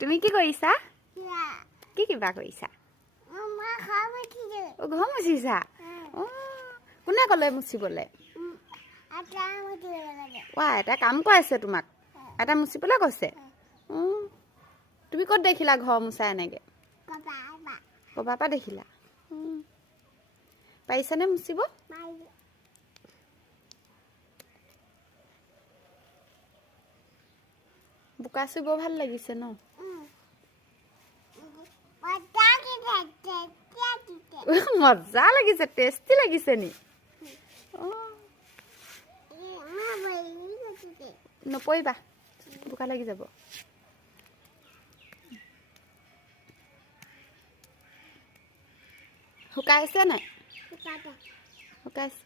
তুমি কি কৰিছা? কি কিবা কৰিছা? ঘৰ মুচিছা? কোনে ক'লে মুচিবলৈ? এটা কাম কৰাইছে তোমাক? এটা মুচিবলৈ কৈছে? তুমি ক'ত দেখিলা ঘৰ মুচা এনেকৈ? ক'ৰবাৰ পৰা দেখিলা? পাৰিছানে মুচিব? বোকা চুই বৰ ভাল লাগিছে ন? মজা লাগিছে, টেষ্টি লাগিছে নি? নপৰিবা, বোকা লাগি যাব। শুকাইছে নাই? শুকাইছে।